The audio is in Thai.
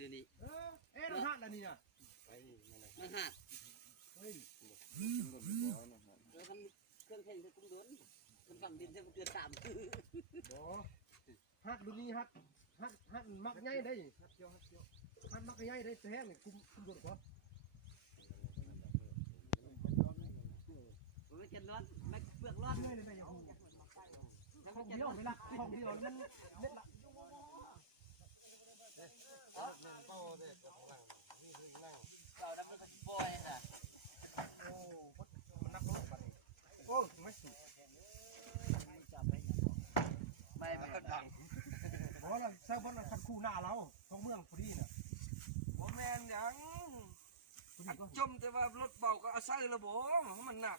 ปีนี้น้องหัดอะไรนี่น่ะน้องหัดเฮ้ยแล้วมันเครื่องแข่งจะกุ้งเดือนมันกำดินจะเกิน3บ่หัดดูนี่หัดมักใหญ่ได้หัดมักใหญ่ได้แท้นี่คุมโดดบ่โอ้ยจะร้อนไม่เปลือกร้อนเลยได้ยังของเดียวเวลาของเดียวมันเล็ดละเราดับเบิลบอยน่ะโอ้มันนักรบกันโอ้ไม่สุดไม่ดังเพราะเราสร้างบ้านคันคู่หน้าเราตรงเมืองพอดีน่ะ บ่แม่นหยังจมแต่ว่ารถเบาก็เอาใส่ระบบมันหนัก